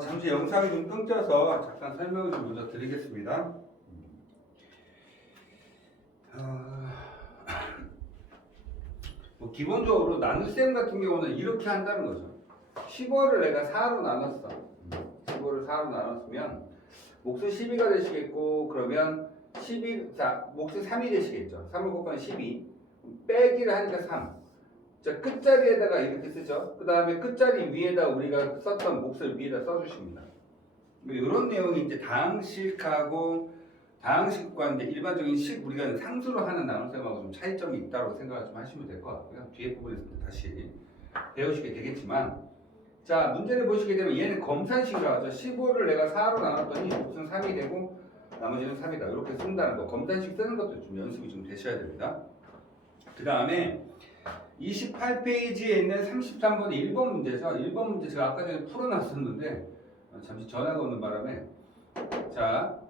잠시 영상이 좀 끊겨서 잠깐 설명을 좀 먼저 드리겠습니다. 기본적으로 나눗셈 같은 경우는 이렇게 한다는 거죠. 15를 내가 4로 나눴어. 15를 4로 나눴으면 몫은 12가 되시겠고, 그러면 12, 자, 몫은 3이 되시겠죠. 3을 곱하면 12. 빼기를 하니까 3. 자, 끝자리에다가 이렇게 쓰죠. 그 다음에 끝자리 위에다 우리가 썼던 몫을 위에다 써주십니다. 이런 내용이 이제 다항식하고 다항식과 이제 일반적인 식 우리가 상수로 하는 나눗셈하고 좀 차이점이 있다고 생각을 좀 하시면 될 것 같고요. 뒤에 부분에서 다시 배우시게 되겠지만, 자, 문제를 보시게 되면 얘는 검산식이라고 하죠. 15를 내가 4로 나눴더니 몫은 3이 되고 나머지는 3이다. 이렇게 쓴다는 거. 검산식 쓰는 것도 좀 연습이 좀 되셔야 됩니다. 그 다음에 28페이지에 있는 33번의 1번 문제죠. 1번 문제 제가 아까 전에 풀어놨었는데 잠시 전화가 오는 바람에, 자,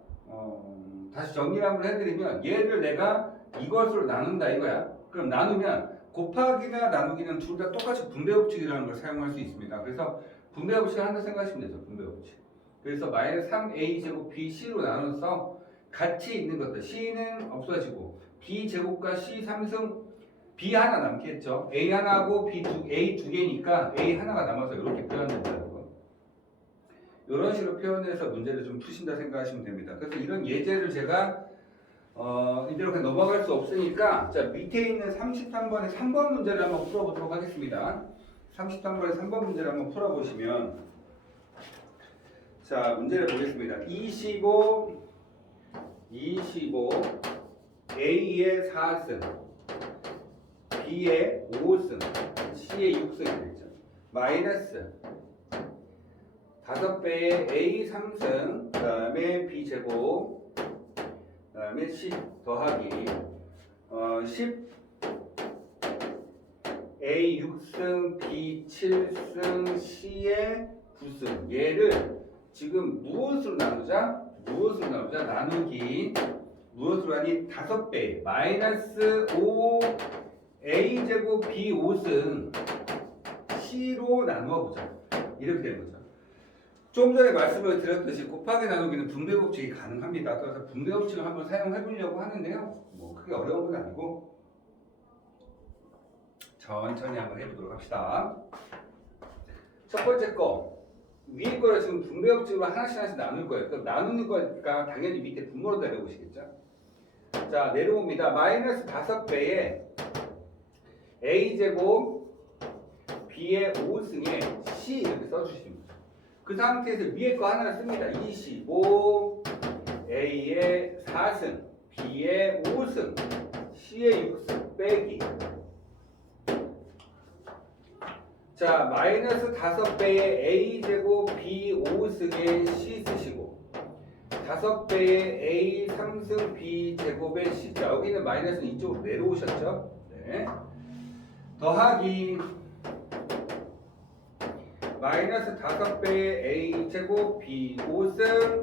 다시 정리를 한번 해드리면, 얘를 내가 이것으로 나눈다 이거야. 그럼 나누면 곱하기나 나누기는 둘 다 똑같이 분배 법칙이라는 걸 사용할 수 있습니다. 그래서 분배 법칙을 한다 생각하시면 되죠. 분배 법칙. 그래서 마이너스 3a 제곱 bc로 나눠서 같이 있는 것들, c는 없어지고 b 제곱과 c 3승 b 하나 남겠죠. a 하나하고 a 두 개니까 a 하나가 남아서 이렇게 표현된다는 거. 이런 식으로 표현해서 문제를 좀 푸신다 생각하시면 됩니다. 그래서 이런 예제를 제가 이대로 그냥 넘어갈 수 없으니까, 자, 밑에 있는 33번의 3번 문제를 한번 풀어보도록 하겠습니다. 33번의 3번 문제를 한번 풀어보시면, 자, 문제를 보겠습니다. 25 A의 4승, B의 5승, C의 6승이 되죠. 마이너스 5배의 A 3승, 그 다음에 B 제곱, 그 다음에 C 더하기 10 A 6승, B 7승, C의 9승. 얘를 지금 무엇으로 나누자? 나누기, 무엇으로 하니? 5배 마이너스 5 A 제곱 B 5승 C로 나누어 보자. 이렇게 되는 거죠. 좀 전에 말씀을 드렸듯이 곱하기 나누기는 분배 법칙이 가능합니다. 그래서 분배 법칙을 한번 사용해 보려고 하는데요. 뭐 크게 어려운 건 아니고 천천히 한번 해보도록 합시다. 첫 번째 거, 위에 거를 지금 분배 법칙으로 하나씩 나눌 거예요. 그럼 나누는 거니까 당연히 밑에 분모로 내려오시겠죠. 자, 내려옵니다. 마이너스 5배에 A제곱 B의 5승에 C 이렇게 써주십니다. 그 상태에서 위에 거 하나 씁니다. 25 A의 4승, B의 5승, C의 6승 빼기. 자, 마이너스 5배의 A제곱 B 5승에 C 쓰시고 5배의 A 3승 B 제곱의 C. 자, 여기는 마이너스는 이쪽으로 내려오셨죠? 네. 더하기 마이너스 5배의 A 제곱 B 5승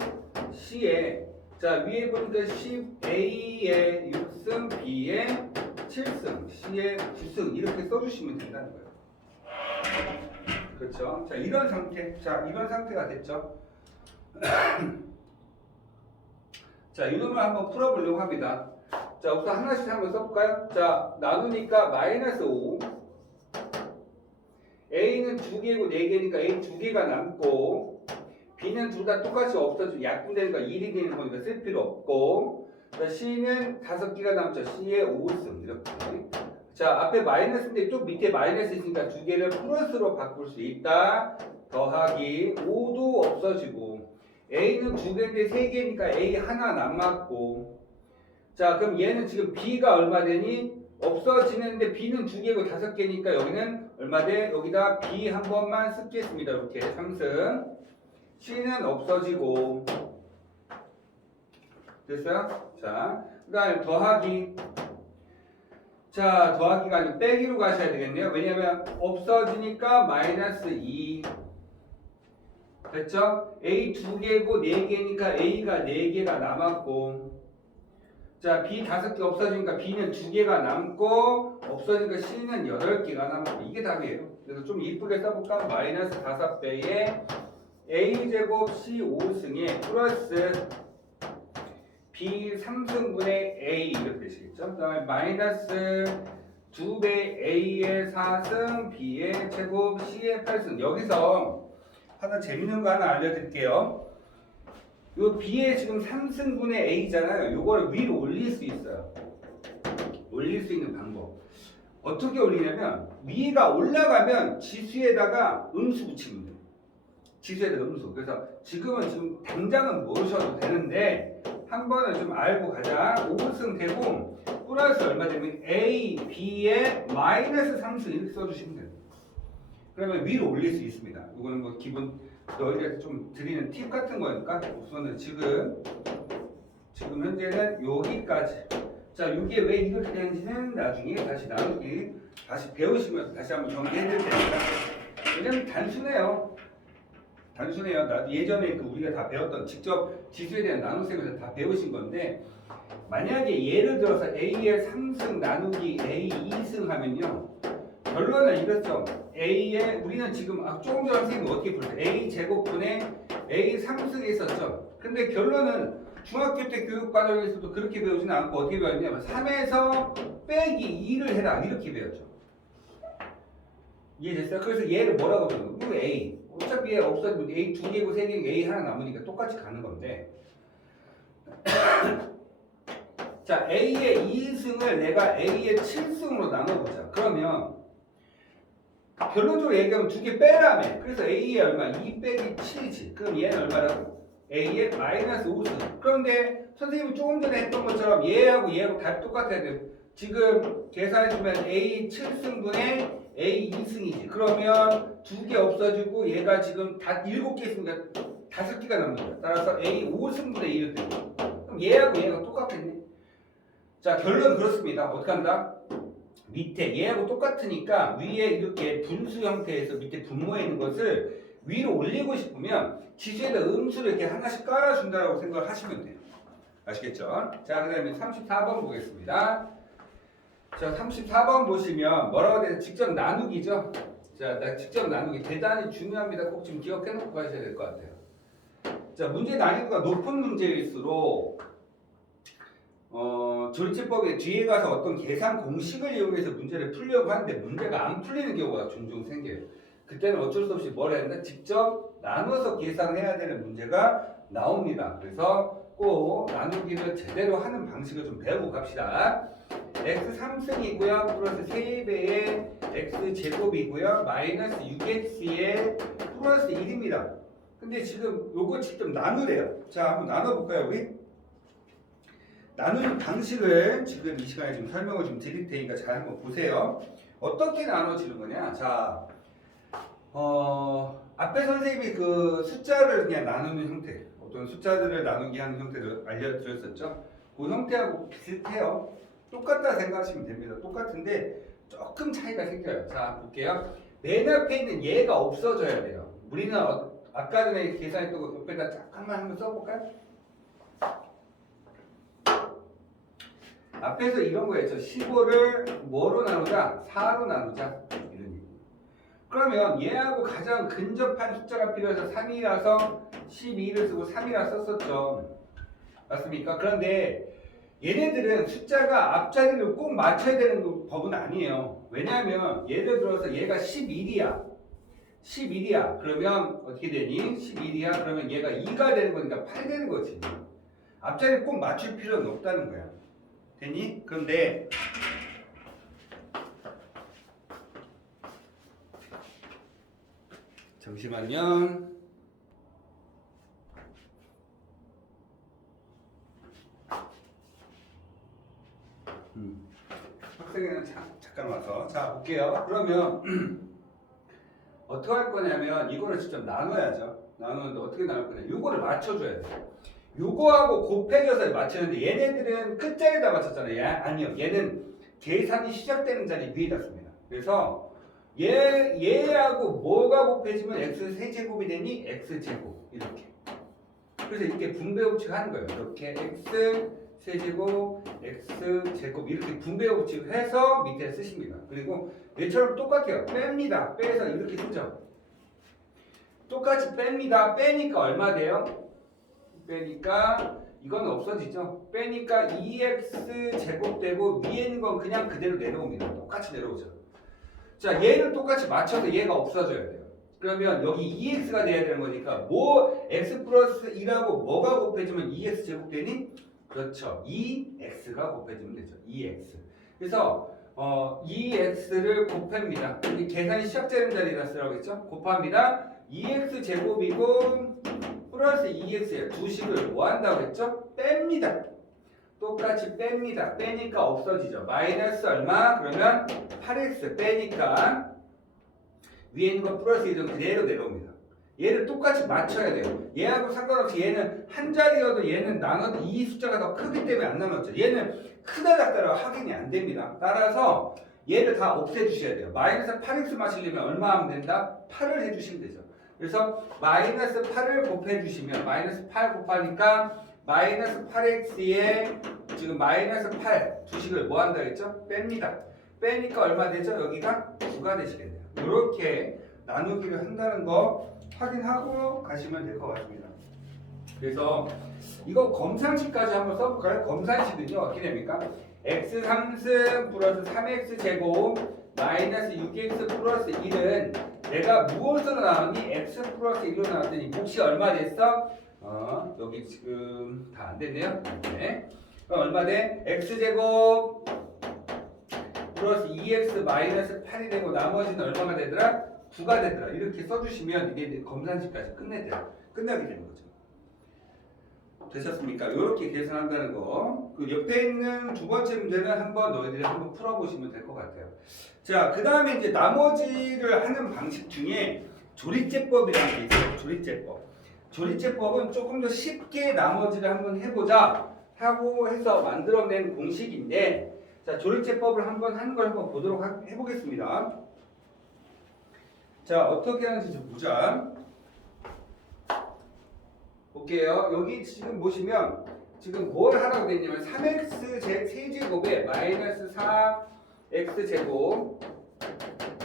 C에, 자, 위에 보니까 10A의 6승 B의 7승 C의 9승 이렇게 써주시면 된다는 거예요. 그렇죠? 자, 이런 상태. 자, 이런 상태가 됐죠? 자, 이놈을 한번 풀어보려고 합니다. 자, 우선 하나씩 한번 써볼까요? 자, 나누니까 마이너스 5 A는 2개고 4개니까 A 2개가 남고 B는 둘 다 똑같이 없어지고 약분되니까 1이 되는 거니까 쓸 필요 없고, C는 5개가 남죠. C의 5승 이렇게. 자, 앞에 마이너스인데 또 밑에 마이너스 있으니까 2개를 플러스로 바꿀 수 있다. 더하기 5도 없어지고 A는 2개인데 3개니까 A 하나 남았고, 자, 그럼 얘는 지금 B가 얼마 되니? 없어지는데 B는 2개고 5개니까 여기는 얼마 돼? 여기다 B 한 번만 쓰겠습니다. 이렇게 3승. C는 없어지고 됐어요? 자, 그 다음에 더하기. 자, 더하기가 아니고 빼기로 가셔야 되겠네요. 왜냐면 없어지니까 마이너스 2 됐죠? A 2개고 4개니까 A가 4개가 남았고, 자, B 5개 없어지니까 B는 2개가 남고, 없어지니까 C는 8개가 남고, 이게 답이에요. 그래서 좀 이쁘게 써볼까? 마이너스 5배의 a제곱 c 5승에 플러스 b 3승분의 a 이렇게 되시겠죠? 그 다음에 마이너스 2배 a의 4승 b의 제곱 c의 8승. 여기서 하나 재밌는 거 하나 알려드릴게요. 요 b의 지금 3승분의 a잖아요. 요걸 위로 올릴 수 있어요. 올릴 수 있는 방법. 어떻게 올리냐면 위가 올라가면 지수에다가 음수 붙이면 돼요. 지수에다가 음수. 그래서 지금 당장은 모르셔도 되는데 한 번은 좀 알고 가자. 5승 되고 플러스 얼마 되면 a, b의 마이너스 3승 이렇게 써주시면 돼요. 그러면 위로 올릴 수 있습니다. 이거는 뭐 기본 너희들한테 좀 드리는 팁 같은 거니까 우선은 지금 현재는 여기까지. 자, 이게 왜 이렇게 되는지는 나중에 다시 나누기 다시 배우시면 다시 한번 정리해드릴 테니까. 왜냐면 단순해요. 예전에 우리가 다 배웠던 직접 지수에 대한 나눗셈에서 다 배우신 건데 만약에 예를 들어서 a의 3승 나누기 a 2승 하면요. 결론은 이렇죠. a의 우리는 지금 조금 전에 선생님이 어떻게 풀었어요? a 제곱분의 a 3승이 있었죠. 근데 결론은 중학교 때 교육과정에서도 그렇게 배우지는 않고 어떻게 배웠냐면 3에서 빼기 2를 해라 이렇게 배웠죠. 이해됐어요? 그래서 얘를 뭐라고 배우는 거예요? a. 어차피 얘 없어지면 a 2개고 3개고 a 하나 남으니까 똑같이 가는 건데 자 a의 2승을 내가 a의 7승으로 나눠보자. 그러면 결론적으로 얘기하면 2개 빼라며. 그래서 a의 얼마? 2 빼기 7이지. 그럼 얘는 얼마라고? a의 마이너스 5승. 그런데 선생님이 조금 전에 했던 것처럼 얘하고 다 똑같아야 돼요. 지금 계산해주면 a 7승분의 a 2승이지. 그러면 2개 없어지고 얘가 지금 다 7개 있으니까 5개가 남는 거야. 따라서 a 5승분의 1이 되는 거야. 그럼 얘가 똑같겠네. 자, 결론은 그렇습니다. 어떻게 한다? 밑에 얘하고 똑같으니까 위에 이렇게 분수 형태에서 밑에 분모에 있는 것을 위로 올리고 싶으면 지수에다 음수를 이렇게 하나씩 깔아준다고 생각을 하시면 돼요. 아시겠죠? 자, 그 다음에 34번 보겠습니다. 자, 34번 보시면 뭐라고 돼요? 직접 나누기죠? 자, 직접 나누기 대단히 중요합니다. 꼭 좀 기억해 놓고 가셔야 될 것 같아요. 자, 문제 난이도가 높은 문제일수록 조리제법에 뒤에 가서 어떤 계산 공식을 이용해서 문제를 풀려고 하는데 문제가 안 풀리는 경우가 종종 생겨요. 그때는 어쩔 수 없이 뭘 해야 되나? 직접 나눠서 계산해야 되는 문제가 나옵니다. 그래서 꼭 나누기를 제대로 하는 방식을 좀 배우고 갑시다. x 3승이고요. 플러스 3배의 x 제곱이고요. 마이너스 6x의 플러스 1입니다. 근데 지금 요거 직접 나누래요. 자, 한번 나눠볼까요, 우리? 나누는 방식을 지금 이 시간에 좀 설명을 좀 드릴 테니까 잘 한번 보세요. 어떻게 나눠지는 거냐? 자, 앞에 선생님이 그 숫자를 그냥 나누는 형태, 어떤 숫자들을 나누기 하는 형태를 알려드렸었죠. 그 형태하고 비슷해요. 똑같다 생각하시면 됩니다. 똑같은데 조금 차이가 생겨요. 자, 볼게요. 맨 앞에 있는 얘가 없어져야 돼요. 우리는 아까 전에 계산했던 거 옆에다 잠깐만 한번 써볼까요? 앞에서 이런 거였죠. 15를 뭐로 나누자? 4로 나누자. 이런 얘기. 그러면 얘하고 가장 근접한 숫자가 필요해서 3이라서 12를 쓰고 3이라 썼었죠. 맞습니까? 그런데 얘네들은 숫자가 앞자리를 꼭 맞춰야 되는 법은 아니에요. 왜냐하면 예를 들어서 얘가 11이야. 11이야. 그러면 어떻게 되니? 11이야. 그러면 얘가 2가 되는 거니까 8 되는 거지. 앞자리 꼭 맞출 필요는 없다는 거야. 되니? 그런데 잠시만요. 학생회는 잠깐 와서 자 볼게요. 그러면 어떻게 할 거냐면 이거를 직접 나눠야죠. 나누는데 어떻게 나눌 거냐? 이거를 맞춰줘야 돼. 요거하고 곱해져서 맞추는데 얘네들은 끝자리에다 맞췄잖아요. 아니요. 얘는 계산이 시작되는 자리 위에다 씁니다. 그래서 얘하고 뭐가 곱해지면 x 세제곱이 되니 x제곱 이렇게. 그래서 이렇게 분배 법칙 하는 거예요. 이렇게 x 세제곱 x제곱 이렇게 분배 법칙을 해서 밑에 쓰십니다. 그리고 얘처럼 똑같아요. 뺍니다. 빼서 이렇게 쓰죠. 똑같이 뺍니다. 빼니까 얼마 돼요? 빼니까 이건 없어지죠. 빼니까 2x 제곱되고 위에 있는 건 그냥 그대로 내려옵니다. 똑같이 내려오죠. 자, 얘를 똑같이 맞춰서 얘가 없어져야 돼요. 그러면 여기 2x가 돼야 되는 거니까 뭐 x 플러스 2라고 뭐가 곱해지면 2x 제곱되니? 그렇죠. 2x가 곱해지면 되죠. 2x. 그래서 2x를 곱합니다. 여기 계산이 시작되는 자리에다 쓰라고 했죠. 곱합니다. 2x 제곱이고 플러스 2x에 두 식을 뭐 한다고 했죠? 뺍니다. 똑같이 뺍니다. 빼니까 없어지죠. 마이너스 얼마? 그러면 8x 빼니까 위에 있는 거 플러스 2는 그대로 내려옵니다. 얘를 똑같이 맞춰야 돼요. 얘하고 상관없이 얘는 한 자리여도 얘는 나눠도 이 숫자가 더 크기 때문에 안 나눴죠. 얘는 크다 작다라고 확인이 안 됩니다. 따라서 얘를 다 없애주셔야 돼요. 마이너스 8x 마시려면 얼마 하면 된다? 8을 해주시면 되죠. 그래서 마이너스 8을 곱해주시면 마이너스 8 곱하니까 마이너스 8x에 지금 마이너스 8 두식을 뭐 한다 했죠? 뺍니다. 빼니까 얼마 되죠? 여기가 9가 되시겠네요. 이렇게 나누기를 한다는 거 확인하고 가시면 될 것 같습니다. 그래서 이거 검산식까지 한번 써볼까요? 검산식은요 어떻게 됩니까? x 3승 플러스 3x 제곱 마이너스 6x 플러스 1은 내가 무엇으로 나왔니? x 플러스 1로 나왔더니 몫이 얼마 됐어? 여기 지금 다 안 됐네요. 네. 그럼 얼마 돼? x제곱 플러스 2x 마이너스 8이 되고 나머지는 얼마가 되더라? 9가 되더라. 이렇게 써주시면 이게 검산식까지 끝나게 되는 거죠. 되셨습니까? 이렇게 계산한다는 거. 그 옆에 있는 두 번째 문제는 한번 너희들이 한번 풀어보시면 될 것 같아요. 자, 그 다음에 이제 나머지를 하는 방식 중에 조리제법이라는 게 있어요. 조리제법. 조리제법은 조금 더 쉽게 나머지를 한번 해보자 하고 해서 만들어낸 공식인데, 자, 조리제법을 한번 하는 걸 한번 보도록 해보겠습니다. 자, 어떻게 하는지 좀 보자. 볼게요. 여기 지금 보시면 지금 뭘 하라고 되냐면 3x 세제곱에 마이너스 4x제곱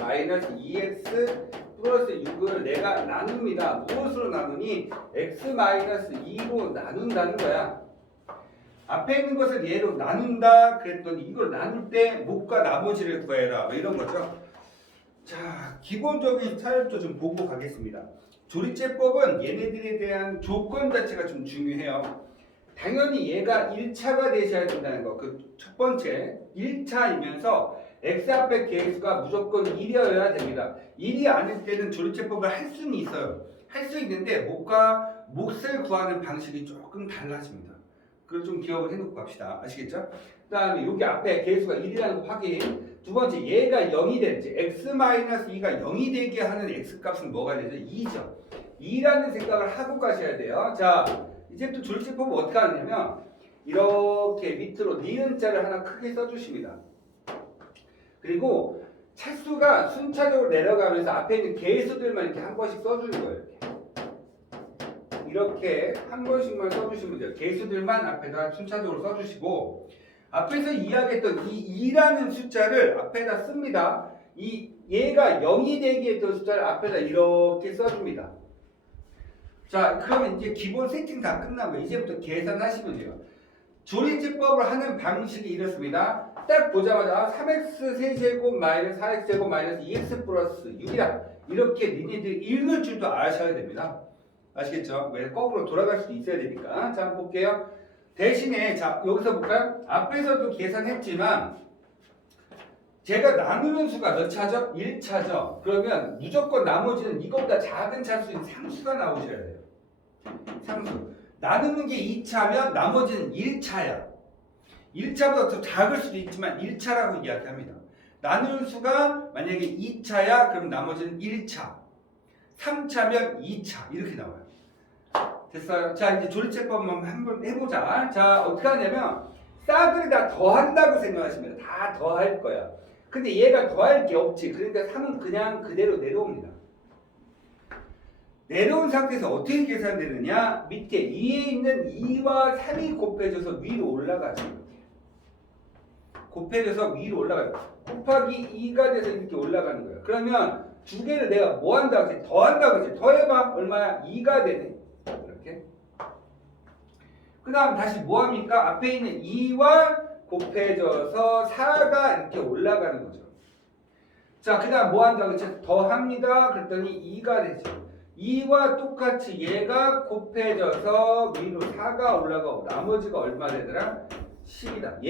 마이너스 2x 플러스 6을 내가 나눕니다. 무엇으로 나누니? x 마이너스 2로 나눈다는 거야. 앞에 있는 것을 얘로 나눈다 그랬더니 이걸 나눌 때 몫과 나머지를 구해라 뭐 이런 거죠. 자, 기본적인 타입도 좀 보고 가겠습니다. 조리제법은 얘네들에 대한 조건 자체가 좀 중요해요. 당연히 얘가 1차가 되셔야 된다는 거. 그 첫 번째 1차이면서 x 앞에 개수가 무조건 1이어야 됩니다. 1이 아닐 때는 조리제법을 할 수는 있어요. 할 수 있는데 몫을 구하는 방식이 조금 달라집니다. 그걸 좀 기억을 해놓고 갑시다. 아시겠죠? 그 다음에 여기 앞에 개수가 1이라는 거 확인. 두 번째 얘가 0이 되지 x-2가 0이 되게 하는 x값은 뭐가 되죠? 2죠. 2라는 생각을 하고 가셔야 돼요. 자, 이제부터 조리제법은 어떻게 하냐면 이렇게 밑으로 니은자를 하나 크게 써주십니다. 그리고 차수가 순차적으로 내려가면서 앞에 있는 개수들만 이렇게 한 번씩 써주는 거예요. 이렇게 한 번씩만 써주시면 돼요. 개수들만 앞에다 순차적으로 써주시고 앞에서 이야기했던 이 2라는 숫자를 앞에다 씁니다. 얘가 0이 되게 했던 숫자를 앞에다 이렇게 써줍니다. 자, 그러면 이제 기본 세팅 다 끝나고 이제부터 계산하시면 돼요. 조리제법을 하는 방식이 이렇습니다. 딱 보자마자 3x 세제곱 마이너스 4x제곱 마이너스 2x 플러스 6이다. 이렇게 니네들이 읽을 줄도 아셔야 됩니다. 아시겠죠? 왜 거꾸로 돌아갈 수도 있어야 되니까. 자, 한번 볼게요. 대신에 자 여기서 볼까요? 앞에서도 계산했지만 제가 나누는 수가 몇 차죠? 1차죠. 그러면 무조건 나머지는 이것보다 작은 차수인 상수가 나오셔야 돼요. 상수. 나누는 게 2차면 나머지는 1차야. 1차보다 더 작을 수도 있지만 1차라고 이야기합니다. 나누는 수가 만약에 2차야 그럼 나머지는 1차. 3차면 2차 이렇게 나와요. 됐어요? 자, 이제 조리제법만 한번 해보자. 자, 어떻게 하냐면 싹을 다 더한다고 생각하시면 다 더할 거야. 근데 얘가 더할 게 없지. 그러니까 3은 그냥 그대로 내려옵니다. 내려온 상태에서 어떻게 계산되느냐? 밑에 2에 있는 2와 3이 곱해져서 위로 올라가죠. 곱해져서 위로 올라가요. 곱하기 2가 돼서 이렇게 올라가는 거예요. 그러면 두 개를 내가 뭐 한다고 했지? 더한다고 했지? 더해봐. 얼마야? 2가 되네. 이렇게. 그 다음 다시 뭐 합니까? 앞에 있는 2와 곱해져서 4가 이렇게 올라가는 거죠. 자, 그 다음 뭐 한다고 했지? 더합니다. 그랬더니 2가 되죠. 2와 똑같이 얘가 곱해져서 위로 4가 올라가고 나머지가 얼마 되더라? 10이다.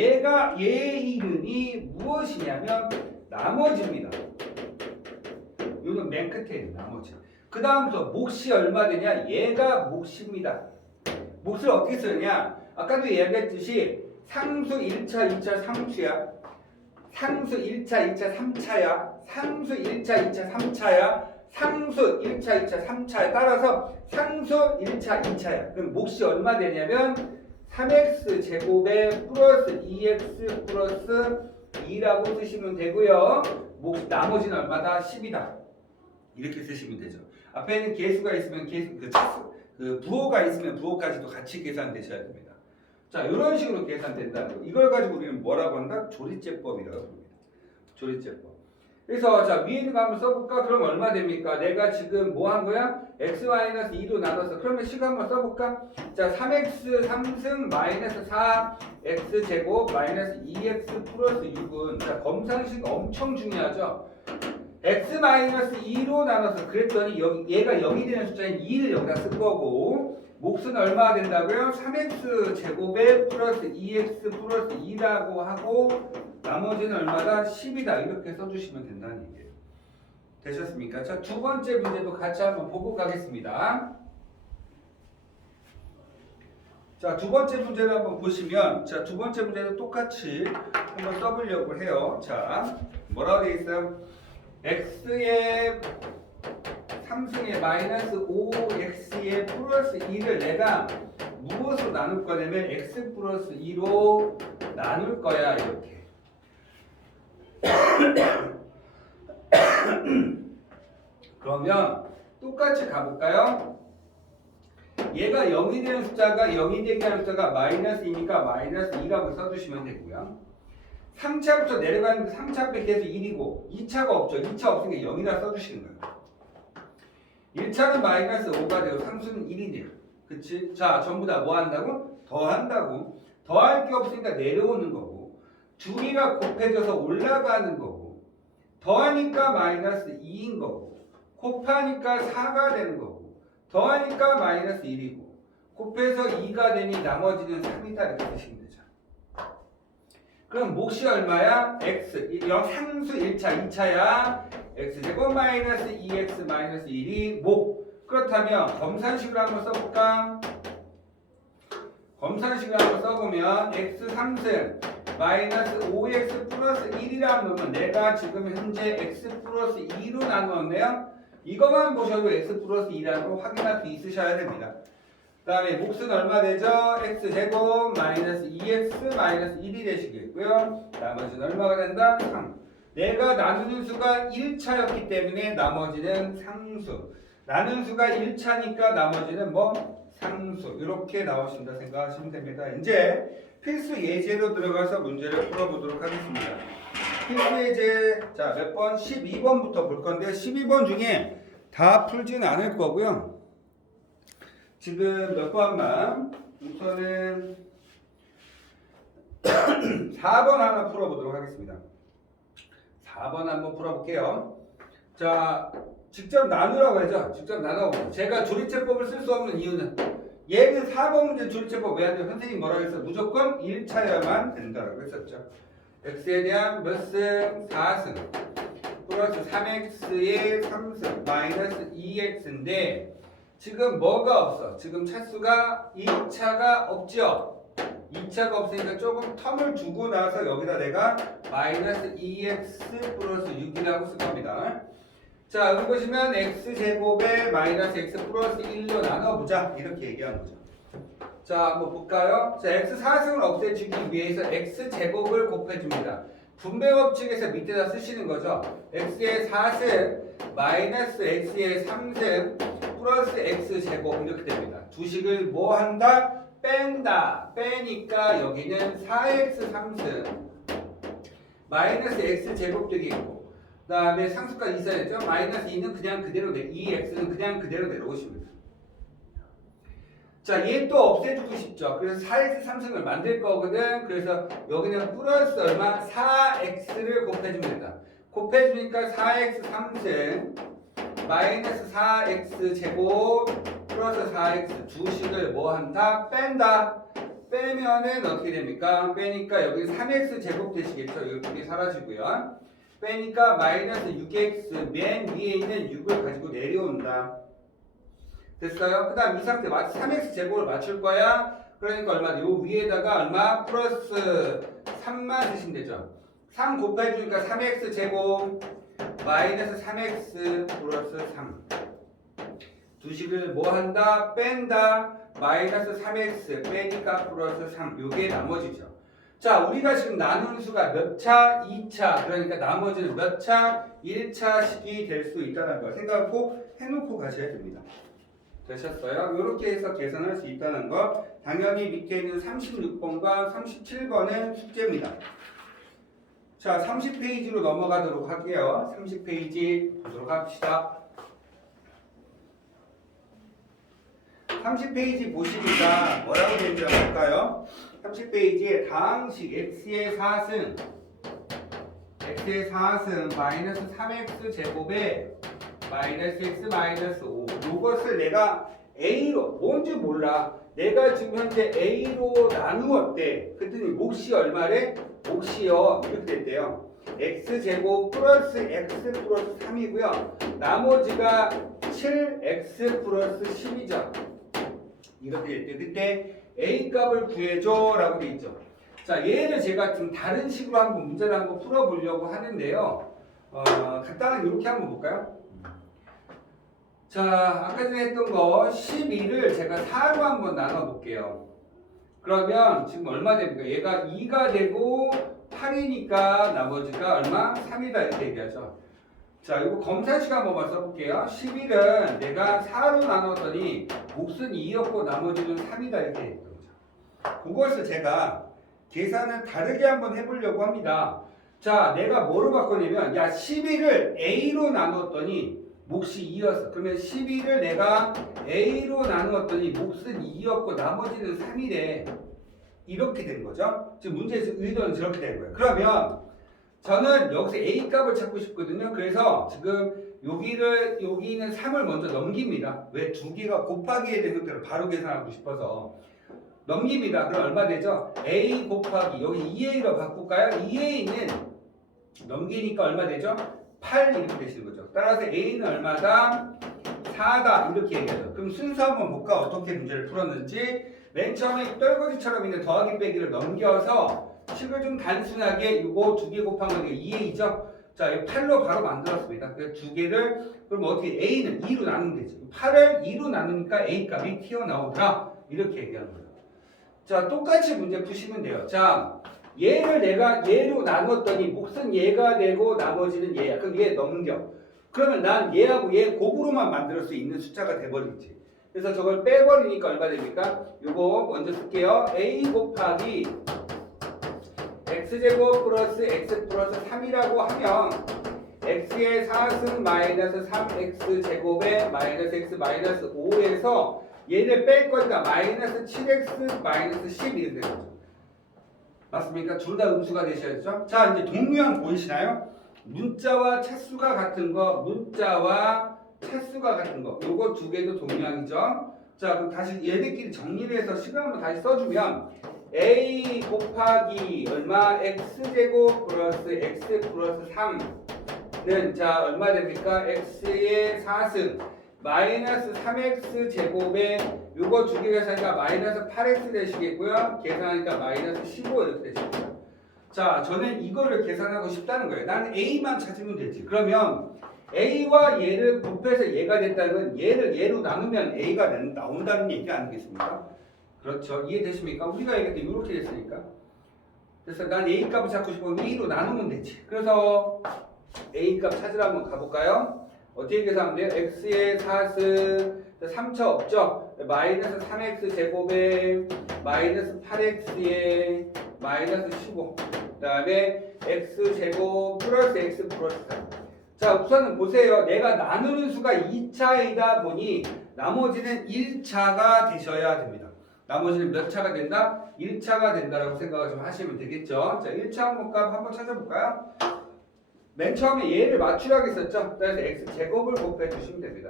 얘의 이름이 무엇이냐면 나머지입니다. 이건 맨 끝에 있는 나머지. 그 다음부터 몫이 얼마 되냐? 얘가 몫입니다. 몫을 어떻게 쓰느냐? 아까도 이야기했듯이 상수 1차, 2차, 3수야. 상수 1차, 2차, 3차야. 상수 1차, 2차, 3차야. 상수 1차, 2차, 3차에 따라서 상수 1차, 2차야. 그럼 몫이 얼마 되냐면 3x 제곱에 플러스 2x 플러스 2라고 쓰시면 되고요. 몫 나머지는 얼마다? 10이다. 이렇게 쓰시면 되죠. 앞에는 계수가 있으면 부호가 있으면 부호까지도 같이 계산되셔야 됩니다. 자, 이런 식으로 계산된다는 거. 이걸 가지고 우리는 뭐라고 한다? 조리제법이라고 합니다. 조리제법. 그래서 자, 위에 있는 거 한번 써볼까? 그럼 얼마 됩니까? 내가 지금 뭐 한 거야? x-2로 나눠서. 그러면 시간 한번 써볼까? 자, 3x 3승 마이너스 4 x제곱 마이너스 2x 플러스 6은 자, 검산식 엄청 중요하죠? x-2로 나눠서 그랬더니 얘가 0이 되는 숫자인 2를 여기다 쓸 거고 몫은 얼마가 된다고요? 3x 제곱에 플러스 2x 플러스 2라고 하고 나머지는 얼마다? 10이다. 이렇게 써주시면 된다는 얘기예요. 되셨습니까? 자, 두 번째 문제도 같이 한번 보고 가겠습니다. 자, 두 번째 문제를 한번 보시면 자, 두 번째 문제도 똑같이 한번 써보려고 해요. 자, 뭐라고 되어 있어요? x의 3승의 마이너스 5x의 플러스 2를 내가 무엇으로 나눌 거냐면 x 플러스 2로 나눌 거야. 이렇게. 그러면 똑같이 가볼까요? 얘가 0이 되는 숫자가 0이 되게 하는 숫자가 마이너스 2니까 마이너스 2라고 써주시면 되고요. 3차부터 내려가는 3차 앞에 계속 1이고 2차가 없죠. 2차 없으니까 0이라 써주시는 거예요. 1차는 마이너스 5가 되고 상수는 1이 돼요. 그치? 자, 전부 다 뭐 한다고? 더한다고. 더할 게 없으니까 내려오는 거고 두 개가 곱해져서 올라가는 거고 더하니까 마이너스 2인 거고 곱하니까 4가 되는 거고 더하니까 마이너스 1이고 곱해서 2가 되니 나머지는 3이다 이렇게 쓰시면 되죠. 그럼 몫이 얼마야? x 상수 1차 2차야 x제곱 마이너스 2x 마이너스 1이 몫. 그렇다면 검산식으로 한번 써볼까? 검산식으로 한번 써보면 x 3승 마이너스 5x 플러스 1이라는 놈은 내가 지금 현재 x 플러스 2로 나누었네요. 이것만 보셔도 x 플러스 2라는 거 확인할 수 있으셔야 됩니다. 그 다음에 몫은 얼마 되죠? x제곱 마이너스 2x 마이너스 1이 되시겠고요. 나머지는 얼마가 된다? 3. 내가 나누는 수가 1차였기 때문에 나머지는 상수. 나눈 수가 1차니까 나머지는 뭐? 상수. 이렇게 나오신다 생각하시면 됩니다. 이제 필수 예제로 들어가서 문제를 풀어보도록 하겠습니다. 필수 예제 자, 몇 번? 12번부터 볼 건데 12번 중에 다 풀지는 않을 거고요. 지금 몇 번만 우선은 4번 하나 풀어보도록 하겠습니다. 4번 한번 풀어볼게요. 자, 직접 나누라고 하죠. 직접 나눠보세요. 제가 조리제법을 쓸 수 없는 이유는 얘는 4번 문제 조리제법 왜 안 돼요? 선생님이 뭐라고 했어요? 무조건 1차여만 된다라고 했었죠. x에 대한 몇 승? 4승 플러스 3x의 3승 마이너스 2x인데 지금 뭐가 없어? 지금 차수가 2차가 없죠? 2차가 없으니까 조금 텀을 두고 나서 여기다 내가 마이너스 2x 플러스 6이라고 쓸 겁니다. 자, 여기 보시면 x제곱에 마이너스 x 플러스 1로 나눠보자. 이렇게 얘기한 거죠. 자, 한번 볼까요? 자, x 4승을 없애주기 위해서 x제곱을 곱해줍니다. 분배 법칙에서 밑에다 쓰시는 거죠. x의 4승 마이너스 x의 3승 플러스 x제곱 이렇게 됩니다. 두식을 뭐 한다? 뺀다. 빼니까 여기는 4x 3승 마이너스 x제곱 되겠고 그 다음에 상수가 있어야 되죠. 마이너스 2는 그냥 그대로 2x는 그냥 그대로 내려오십니다. 자, 얘 또 없애주고 싶죠. 그래서 4x 3승을 만들 거거든. 그래서 여기는 플러스 얼마? 4x를 곱해주면 된다. 곱해주니까 4x 3승 마이너스 4x 제곱 플러스 4x 두 식을 뭐 한다? 뺀다. 빼면은 어떻게 됩니까? 빼니까 여기 3x 제곱 되시겠죠? 여기 사라지고요. 빼니까 마이너스 6x 맨 위에 있는 6을 가지고 내려온다. 됐어요? 그 다음 이 상태 3x 제곱을 맞출 거야. 그러니까 얼마? 요 위에다가 얼마? 플러스 3만 쓰시면 되죠. 3 곱해주니까 3x 제곱 마이너스 3x 플러스 3 두 식을 뭐 한다? 뺀다. 마이너스 3x 빼니까 플러스 3 요게 나머지죠. 자, 우리가 지금 나눈 수가 몇 차? 2차. 그러니까 나머지는 몇 차? 1차식이 될 수 있다는 걸 생각하고 해놓고 가셔야 됩니다. 되셨어요? 이렇게 해서 계산할 수 있다는 거. 당연히 밑에 있는 36번과 37번은 숙제입니다. 자, 30페이지로 넘어가도록 할게요. 30페이지 보도록 합시다. 30페이지 보시니까 뭐라고 되는지 볼까요? 30페이지에 다항식 x의 4승 마이너스 3x 제곱에 마이너스 x 마이너스 5 이것을 내가 a로 뭔지 몰라. 내가 지금 현재 a로 나누었대. 그랬더니 몫이 얼마래? 몫이요 이렇게 됐대요. x제곱 플러스 x 플러스 3이고요. 나머지가 7x 플러스 10이죠. 이렇게 됐대요. 그때 a 값을 구해줘 라고 돼 있죠. 자, 얘를 제가 지금 다른 식으로 한번 문제를 한번 풀어보려고 하는데요. 간단하게 이렇게 한번 볼까요? 자, 아까 전에 했던 거 12를 제가 4로 한번 나눠볼게요. 그러면 지금 얼마 됩니까? 얘가 2가 되고 8이니까 나머지가 얼마? 3이다 이렇게 얘기하죠. 자, 이거 검사식 한번 써볼게요. 11은 내가 4로 나눴더니 몫은 2였고 나머지는 3이다 이렇게 했던 거죠. 그것을 제가 계산을 다르게 한번 해보려고 합니다. 자, 내가 뭐로 바꾸냐면 11을 a로 나눴더니 몫이 2였어. 그러면 12를 내가 a로 나누었더니 몫은 2였고 나머지는 3이래. 이렇게 된 거죠. 지금 문제에서 의도는 저렇게 된 거예요. 그러면 저는 여기서 a 값을 찾고 싶거든요. 그래서 지금 여기는 3을 먼저 넘깁니다. 왜? 두 개가 곱하기에 되는 것들을 바로 계산하고 싶어서 넘깁니다. 그럼 얼마 되죠? a 곱하기 여기 2a로 바꿀까요? 2a는 넘기니까 얼마 되죠? 8 이렇게 되시는 거죠. 따라서 a는 얼마다? 4다 이렇게 얘기하죠. 그럼 순서 한번 볼까? 어떻게 문제를 풀었는지. 맨 처음에 떨거지처럼 있는 더하기 빼기를 넘겨서 식을 좀 단순하게 이거 두 개 곱한 거 2a죠. 자, 이 8로 바로 만들었습니다. 그래서 두 개를 그럼 어떻게 a는 2로 나누면 되지. 8을 2로 나누니까 a 값이 튀어나오더라. 이렇게 얘기하는 거예요. 자, 똑같이 문제 푸시면 돼요. 자, 얘를 내가 얘로 나눴더니 몫은 얘가 되고 나머지는 얘야. 그럼 얘 넘겨. 그러면 난 얘하고 얘 곱으로만 만들 수 있는 숫자가 돼버리지. 그래서 저걸 빼버리니까 얼마 됩니까? 요거 먼저 쓸게요. a 곱하기 x제곱 플러스 x 플러스 3이라고 하면 x의 4승 마이너스 3x 제곱에 마이너스 x 마이너스 5에서 얘를 뺄 거니까 마이너스 7x 마이너스 10 이렇게 되죠. 맞습니까? 둘 다 음수가 되셔야죠. 자, 이제 동류항 보이시나요? 문자와 차수가 같은 거, 문자와 차수가 같은 거, 요거 두 개도 동류항이죠. 자, 그럼 다시 얘네끼리 정리를 해서 식을 한번 다시 써주면 a 곱하기 얼마? x제곱 플러스 x 플러스 3는 자 얼마 됩니까? x의 4승 마이너스 3x 제곱에 요거 두 개 계산하니까 마이너스 8x 되시겠고요. 계산하니까 마이너스 15 이렇게 되시겠죠. 자, 저는 이거를 계산하고 싶다는 거예요. 나는 a만 찾으면 되지. 그러면 a와 얘를 곱해서 얘가 됐다는 건 얘를 얘로 나누면 a가 나온다는 얘기 아니겠습니까? 그렇죠. 이해되십니까? 우리가 얘기할 때 이렇게 됐으니까. 그래서 난 a 값을 찾고 싶으면 2로 나누면 되지. 그래서 a 값 찾으러 한번 가볼까요? 어떻게 계산하면 돼요? x의 4승 3차 없죠? 마이너스 3x 제곱에 마이너스 8x에 마이너스 15 그 다음에 x 제곱 플러스 x 플러스 3 자, 우선은 보세요. 내가 나누는 수가 2차이다 보니 나머지는 1차가 되셔야 됩니다. 나머지는 몇 차가 된다? 1차가 된다라고 생각을 좀 하시면 되겠죠. 자, 1차 항목값 한번 찾아볼까요? 맨 처음에 얘를 맞추라고 했었죠. 그래서 x제곱을 곱해 주시면 됩니다.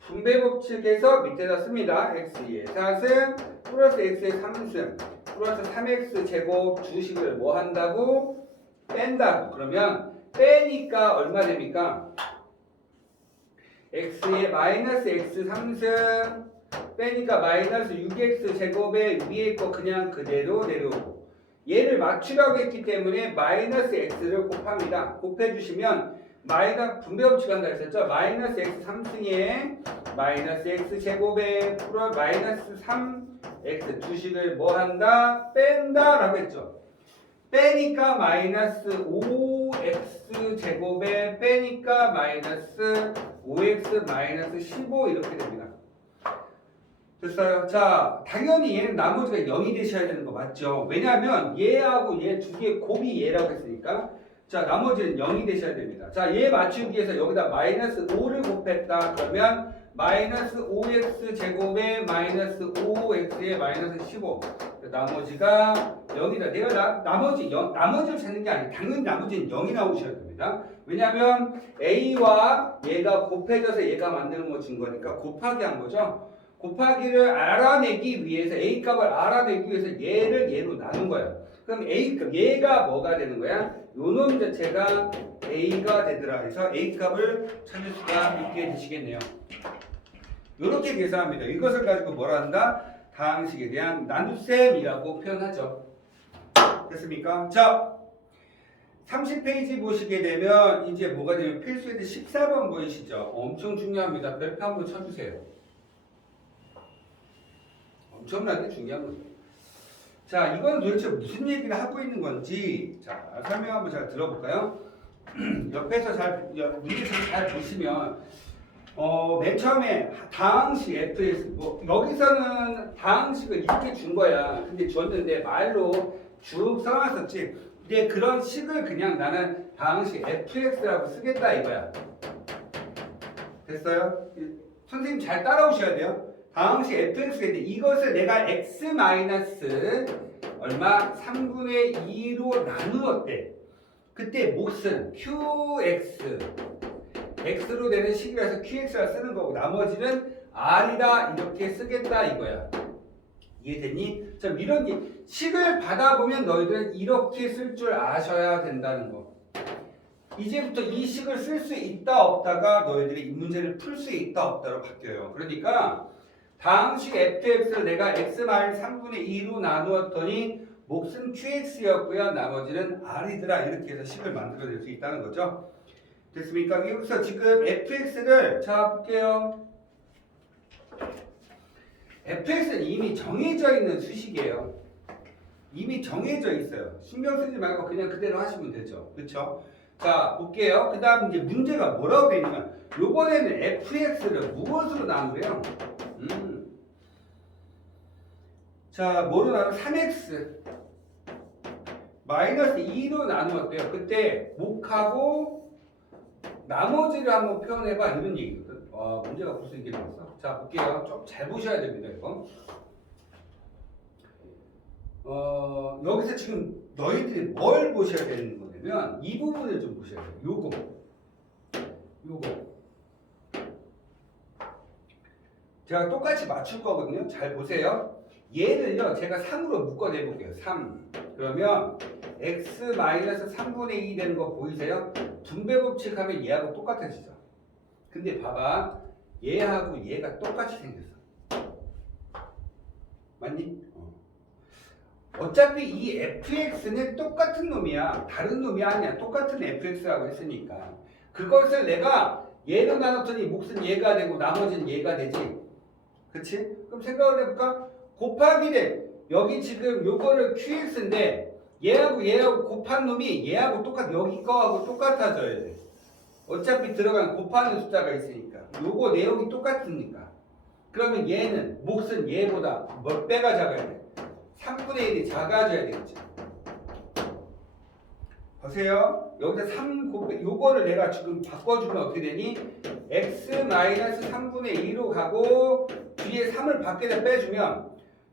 분배 법칙에서 밑에다 씁니다. x의 4승 플러스 x의 3승 플러스 3x 제곱 주식을 뭐 한다고? 뺀다고. 그러면 빼니까 얼마 됩니까? x의 마이너스 x 3승 빼니까 마이너스 6x 제곱에 위에 거 그냥 그대로 내려오고 얘를 맞추라고 했기 때문에 마이너스 x를 곱합니다. 곱해주시면 분배 법칙 한다 했었죠. 마이너스 x 3승에 마이너스 x 제곱에 플러스 마이너스 3x 주식을 뭐 한다? 뺀다 라고 했죠. 빼니까 마이너스 5x 제곱에 빼니까 마이너스 5x 마이너스 15 이렇게 됩니다. 됐어요? 자, 당연히 얘는 나머지가 0이 되셔야 되는 거 맞죠? 왜냐하면 얘하고 얘 두 개 곱이 얘라고 했으니까 자, 나머지는 0이 되셔야 됩니다. 자, 얘 맞추기 위해서 여기다 마이너스 5를 곱했다. 그러면 마이너스 5x 제곱에 마이너스 5x에 마이너스 15 나머지가 0이다. 내가 나머지를 찾는 게 아니에요. 당연히 나머지는 0이 나오셔야 됩니다. 왜냐하면 a와 얘가 곱해져서 얘가 만드는 거 준 거니까 곱하기 한 거죠. 곱하기를 알아내기 위해서 a 값을 알아내기 위해서 얘를 얘로 나눈 거야. 그럼 a 값 얘가 뭐가 되는 거야? 요 놈 자체가 a가 되더라 해서 a 값을 찾을 수가 있게 되시겠네요. 이렇게 계산합니다. 이것을 가지고 뭐라 한다? 다항식에 대한 나눗셈이라고 표현하죠. 됐습니까? 자, 30페이지 보시게 되면 이제 뭐가 되면 필수에서 14번 보이시죠? 엄청 중요합니다. 별표 한번 쳐주세요. 엄청나게 중요한 거죠. 자, 이건 도대체 무슨 얘기를 하고 있는 건지 자, 설명 한번 잘 들어볼까요? 옆에서 문제에서 잘 보시면 맨 처음에 다항식 fx 여기서는 다항식을 이렇게 준 거야. 근데 줬는데 말로 쭉 써놨었지. 근데 그런 식을 그냥 나는 다항식 fx라고 쓰겠다 이거야. 됐어요? 선생님 잘 따라오셔야 돼요. 다항식 fx가 있는데 이것을 내가 x 마이너스 얼마 3분의 2로 나누었대. 그때 몫은 qx x로 되는 식이라서 qx라 쓰는 거고 나머지는 r이다 이렇게 쓰겠다 이거야. 이해됐니? 자, 이런 식을 받아보면 너희들은 이렇게 쓸 줄 아셔야 된다는 거. 이제부터 이 식을 쓸 수 있다 없다가 너희들이 이 문제를 풀 수 있다 없다로 바뀌어요. 그러니까 다항식 fx를 내가 x-3분의 2로 나누었더니 몫은 qx였고요. 나머지는 r이더라 이렇게 해서 식을 만들어낼 수 있다는 거죠. 됐습니까? 여기서 지금 fx를 자 볼게요. fx는 이미 정해져 있는 수식이에요. 이미 정해져 있어요. 신경 쓰지 말고 그냥 그대로 하시면 되죠. 그렇죠? 자 볼게요. 그 다음 이제 문제가 뭐라고 되어 있냐면 요번에는 fx를 무엇으로 나누래요? 자 뭐로 나누면 3x 마이너스 2로 나누었대요. 그때 몫하고 나머지를 한번 표현해봐 이런 얘기거든. 문제가 벌써 이게 나왔어. 자 볼게요. 좀 잘 보셔야 됩니다. 이거. 여기서 지금 너희들이 뭘 보셔야 되는 거냐면 이 부분을 좀 보셔야 돼요. 요거 제가 똑같이 맞출 거거든요. 잘 보세요. 얘를요 제가 3으로 묶어내볼게요. 3 그러면 x-3분의 2 되는 거 보이세요? 분배 법칙 하면 얘하고 똑같아지죠. 근데 봐봐 얘하고 얘가 똑같이 생겼어. 맞니? 어차피 이 fx는 똑같은 놈이야. 다른 놈이 아니야. 똑같은 fx라고 했으니까 그것을 내가 얘로 나눴더니 몫은 얘가 되고 나머지는 얘가 되지. 그치? 그럼 생각을 해볼까? 곱하기를 여기 지금 요거를 qx인데 얘하고 곱한 놈이 얘하고 여기 거하고 똑같아져야 돼. 어차피 들어간 곱하는 숫자가 있으니까 요거 내용이 똑같으니까 그러면 얘는 몫은 얘보다 몇 배가 작아야 돼? 3분의 1이 작아져야 되겠지. 보세요. 여기다 3 곱해 요거를 내가 지금 바꿔주면 어떻게 되니? x-3분의 2로 가고 뒤에 3을 밖에다 빼주면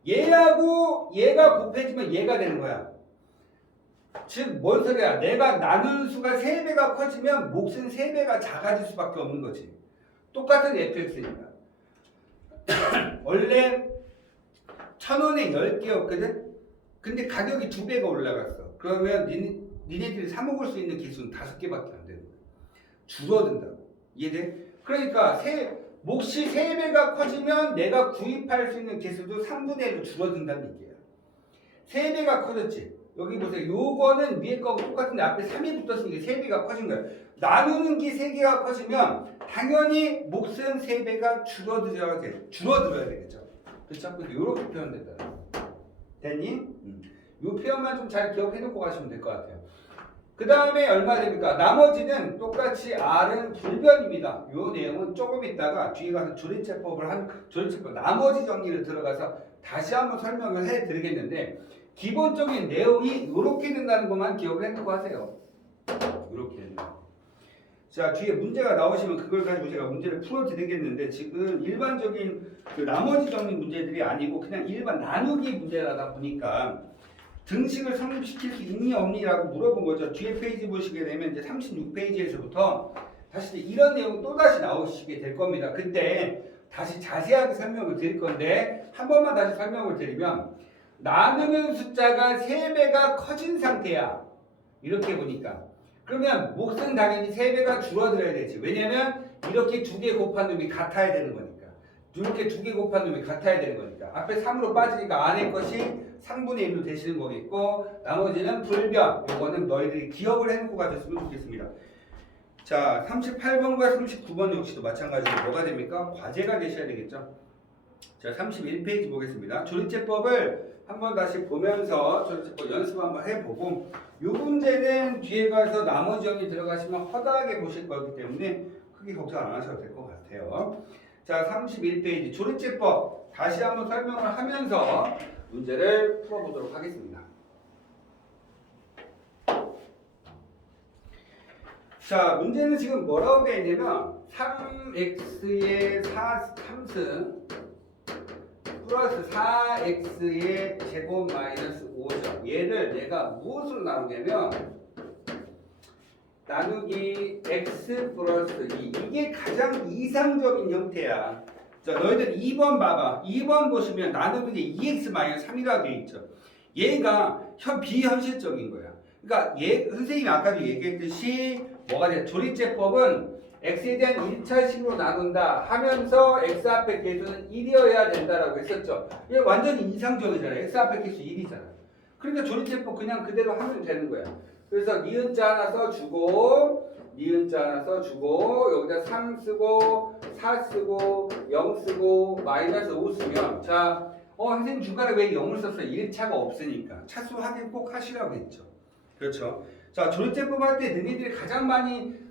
얘하고 얘가 곱해지면 얘가 되는 거야. 즉 뭔 소리야? 내가 나눈 수가 3배가 커지면 몫은 3배가 작아질 수밖에 없는 거지. 똑같은 fx니까. 원래 1,000원에 10개였거든? 근데 가격이 2배가 올라갔어. 그러면 니네들이 사 먹을 수 있는 개수는 5개밖에 안 되는 거야. 줄어든다고. 이해돼? 그러니까 몫이 3배가 커지면 내가 구입할 수 있는 개수도 3분의 1로 줄어든다는 얘기야. 3배가 커졌지? 여기 보세요. 요거는 위에 거하고 똑같은데 앞에 3이 붙었으니까 3배가 커진 거야. 나누는 게 3개가 커지면 당연히 몫은 3배가 줄어들어야 되겠죠. 그렇죠? 이렇게 표현된다. 됐니? 이 표현만 좀 잘 기억해 놓고 가시면 될 것 같아요. 그 다음에 얼마 됩니까? 나머지는 똑같이 R은 불변입니다. 이 내용은 조금 있다가 뒤에 가서 조리체법 나머지 정리를 들어가서 다시 한번 설명을 해 드리겠는데 기본적인 내용이 이렇게 된다는 것만 기억을 해놓고 하세요. 이렇게 된다. 자, 뒤에 문제가 나오시면 그걸 가지고 제가 문제를 풀어드리겠는데 지금 일반적인 그 나머지 정리 문제들이 아니고 그냥 일반 나누기 문제라다 보니까 등식을 성립시킬 수 있니 없니라고 물어본 거죠. 뒤에 페이지 보시게 되면 이제 36페이지에서부터 다시 이런 내용 또다시 나오시게 될 겁니다. 근데 다시 자세하게 설명을 드릴 건데 한 번만 다시 설명을 드리면 나누는 숫자가 3배가 커진 상태야. 이렇게 보니까. 그러면 몫은 당연히 3배가 줄어들어야 되지. 왜냐면 이렇게 2개 곱한 놈이 같아야 되는 거니까. 이렇게 2개 곱한 놈이 같아야 되는 거니까. 앞에 3으로 빠지니까 안에 것이 3분의 1로 되시는 거겠고 나머지는 불변. 이거는 너희들이 기억을 해놓고 가졌으면 좋겠습니다. 자, 38번과 39번 역시도 마찬가지로 뭐가 됩니까? 과제가 되셔야 되겠죠. 자, 31페이지 보겠습니다. 조리제법을 한번 다시 보면서 조리제법 연습 한번 해보고 이 문제는 뒤에 가서 나머지 정리 들어가시면 허다하게 보실 거기 때문에 크게 걱정 안 하셔도 될 것 같아요. 자, 31페이지 조리제법 다시 한번 설명을 하면서 문제를 풀어보도록 하겠습니다. 자, 문제는 지금 뭐라고 되어 있냐면 3x의 3승 플러스 4x의 제곱 마이너스 5죠. 얘를 내가 무엇으로 나누냐면 나누기 x 플러스 2 이게 가장 이상적인 형태야. 자, 너희들 2번 봐봐. 2번 보시면 나누는 게 2x 마이너스 3이라고 되어 있죠. 얘가 비현실적인 거야. 그러니까 선생님이 아까도 얘기했듯이 뭐가 돼? 조리제법은 x에 대한 1차식으로 나눈다 하면서 x 앞에 개수는 1이어야 된다라고 했었죠. 이게 완전히 이상적이잖아. x 앞에 개수 1이잖아. 그러니까 조리제법 그냥 그대로 하면 되는 거야. 그래서 니은자 하나 써주고 니은자 하나 써주고 여기다 3 쓰고 4 쓰고 0 쓰고 마이너스 5 쓰면 자, 선생님 중간에 왜 0을 썼어요? 1차가 없으니까. 차수 확인 꼭 하시라고 했죠. 그렇죠. 자, 조리제법 할 때 너희들이 가장 많이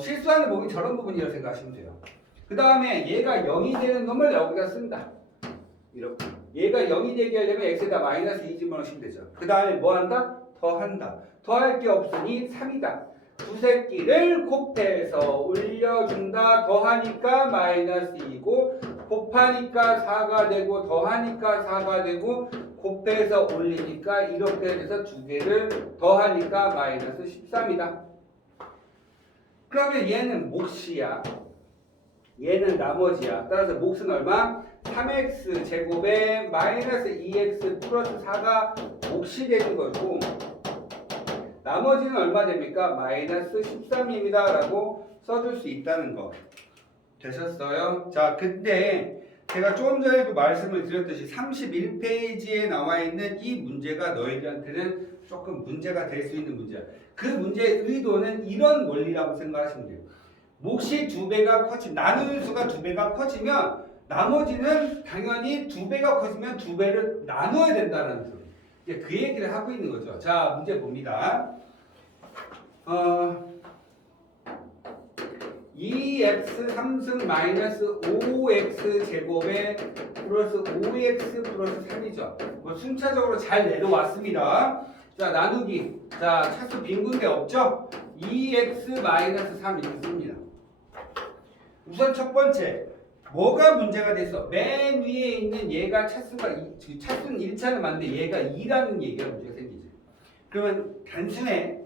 실수하는 부분이 저런 부분이라고 생각하시면 돼요. 그 다음에 얘가 0이 되는 놈을 여기다 쓴다. 이렇게. 얘가 0이 되게 하려면 x에다 마이너스 2 집어넣으시면 되죠. 그 다음에 뭐 한다? 더한다. 더할 게 없으니 3이다. 두세 끼를 곱해서 올려준다. 더하니까 마이너스 2고 곱하니까 4가 되고 더하니까 4가 되고 곱해서 올리니까 이렇게 해서 두 개를 더하니까 마이너스 13이다. 그러면 얘는 몫이야. 얘는 나머지야. 따라서 몫은 얼마? 3x 제곱에 마이너스 2x 플러스 4가 몫이 되는 거고 나머지는 얼마 됩니까? 마이너스 13입니다. 라고 써줄 수 있다는 거. 되셨어요? 자, 근데 제가 조금 전에도 말씀을 드렸듯이 31페이지에 나와 있는 이 문제가 너희들한테는 조금 문제가 될 수 있는 문제야. 그 문제의 의도는 이런 원리라고 생각하시면 돼요. 몫이 2배가 커지면 나누는 수가 2배가 커지면 나머지는 당연히 2배가 커지면 2배를 나눠야 된다는 소리. 이제 그 얘기를 하고 있는 거죠. 자, 문제 봅니다. 2x 3승 마이너스 5x 제곱에 플러스 5x 플러스 3이죠. 뭐 순차적으로 잘 내려왔습니다. 자, 나누기. 자, 차수 빈 군데 없죠? 2x-3 이렇게 씁니다. 우선 첫 번째, 뭐가 문제가 돼서 맨 위에 있는 얘가 차수가 차수는 1차는 맞는데 얘가 2라는 얘기가 문제가 생기지. 그러면 단순해.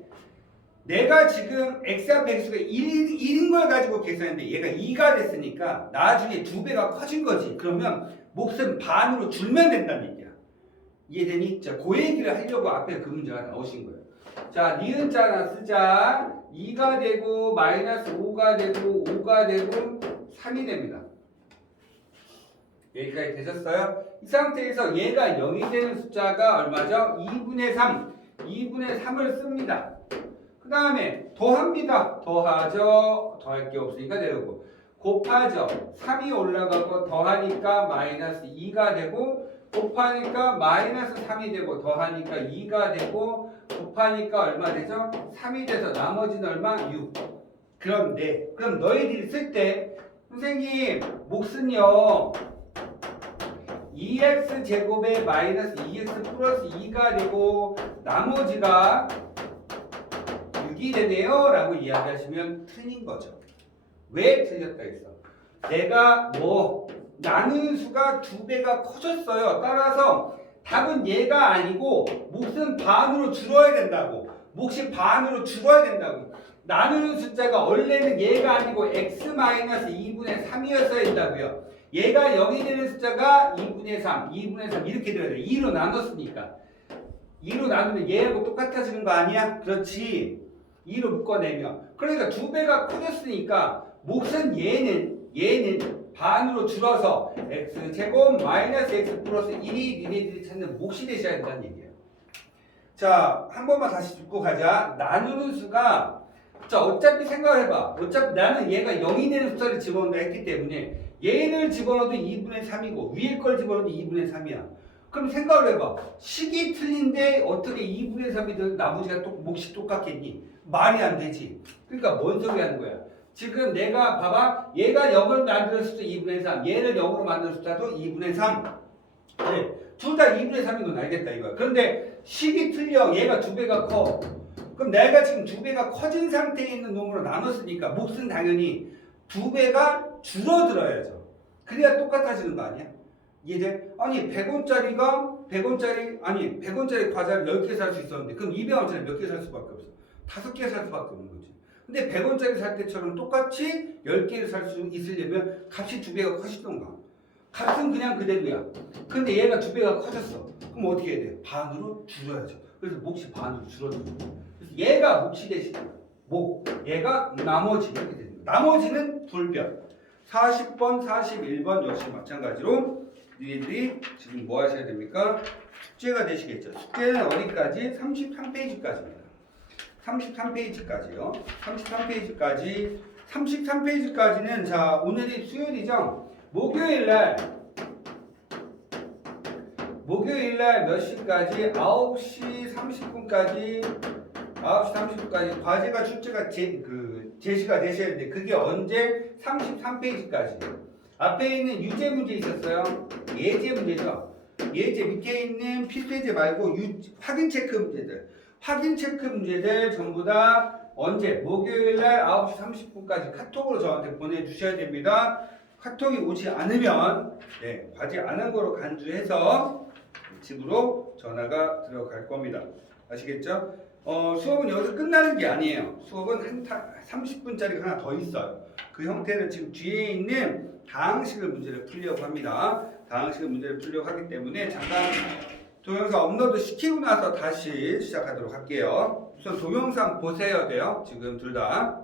내가 지금 x 앞에 x가 1인 걸 가지고 계산했는데 얘가 2가 됐으니까 나중에 2배가 커진 거지. 그러면 몫은 반으로 줄면 된다는 얘기야. 이해되니? 자, 그 얘기를 하려고 앞에 그 문제가 나오신 거예요. 자, 니은 자 하나 쓰자. 2가 되고 마이너스 5가 되고 5가 되고 3이 됩니다. 여기까지 되셨어요? 이 상태에서 얘가 0이 되는 숫자가 얼마죠? 2분의 3. 2분의 3을 씁니다. 그 다음에 더합니다. 더하죠. 더할 게 없으니까 내려오고. 곱하죠. 3이 올라가고 더하니까 마이너스 2가 되고 곱하니까 마이너스 3이 되고 더하니까 2가 되고 곱하니까 얼마 되죠? 3이 돼서 나머지는 얼마? 6. 그런데 그럼 너희들이 쓸 때 선생님 몫은요 2x 제곱에 마이너스 2x 플러스 2가 되고 나머지가 6이 되네요 라고 이야기하시면 틀린 거죠. 왜 틀렸다 했어? 내가 뭐 나누는 수가 2배가 커졌어요. 따라서 답은 얘가 아니고 몫은 반으로 줄어야 된다고. 몫이 반으로 줄어야 된다고. 나누는 숫자가 원래는 얘가 아니고 x-2분의 3이었어야 된다고요. 얘가 0이 되는 숫자가 2분의 3, 2분의 3 이렇게 들어야 돼. 2로 나눴으니까. 2로 나누면 얘하고 똑같아지는 거 아니야? 그렇지. 2로 묶어내면. 그러니까 2배가 커졌으니까 몫은 얘는 반으로 줄어서 x제곱 마이너스 x 플러스 1이 니네들이 찾는 몫이 되셔야 된다는 얘기예요. 자, 한 번만 다시 듣고 가자. 나누는 수가 자, 어차피 생각을 해봐. 어차피 나는 얘가 0이 되는 숫자를 집어넣는다 했기 때문에 얘를 집어넣어도 2분의 3이고 위에 걸 집어넣어도 2분의 3이야. 그럼 생각을 해봐. 식이 틀린데 어떻게 2분의 3이든 나머지가 몫이 똑같겠니? 말이 안 되지. 그러니까 뭔 소리 하는 거야? 지금 내가 봐봐. 얘가 0을 만드는 숫자 2분의 3, 얘를 0으로 만드는 숫자도 2분의 3. 네. 둘 다 2분의 3인 건 알겠다 이거야. 그런데 식이 틀려. 얘가 2배가 커. 그럼 내가 지금 2배가 커진 상태에 있는 놈으로 나눴으니까 몫은 당연히 2배가 줄어들어야죠. 그래야 똑같아지는 거 아니야? 이해돼? 아니 100원짜리가 100원짜리 과자를 10개 살 수 있었는데 그럼 200원짜리 몇 개 살 수밖에 없어. 5개 살 수밖에 없는 거지. 근데 100원짜리 살 때처럼 똑같이 10개를 살 수 있으려면 값이 2배가 커지던가. 값은 그냥 그대로야. 근데 얘가 2배가 커졌어. 그럼 어떻게 해야 돼? 반으로 줄여야죠. 그래서 몫이 반으로 줄어들어. 그래서 얘가 몫이 되시는 거야. 얘가 나머지 이렇게 되는 거야. 나머지는 불변. 40번, 41번 역시 마찬가지로 니네들이 지금 뭐 하셔야 됩니까? 숙제가 되시겠죠. 숙제는 어디까지? 33페이지까지입니다. 33페이지까지요. 33페이지까지는 자, 오늘이 수요일이죠. 목요일날 몇 시까지? 9시 30분까지 과제가 출제가 제시가 되셔야 되는데 그게 언제? 33페이지까지. 앞에 있는 유제 문제 있었어요. 예제 문제죠. 예제 밑에 있는 필수예제 말고 확인 체크 문제들. 확인 체크 문제들 전부 다 언제? 목요일날 9시 30분까지 카톡으로 저한테 보내주셔야 됩니다. 카톡이 오지 않으면 과제 안 한 거로 간주해서 집으로 전화가 들어갈 겁니다. 아시겠죠? 수업은 여기서 끝나는 게 아니에요. 수업은 30분짜리가 하나 더 있어요. 그 형태는 지금 뒤에 있는 다항식을 문제를 풀려고 합니다. 다항식을 문제를 풀려고 하기 때문에 잠깐 동영상 업로드 시키고 나서 다시 시작하도록 할게요. 우선 동영상 보세요 돼요. 지금 둘 다.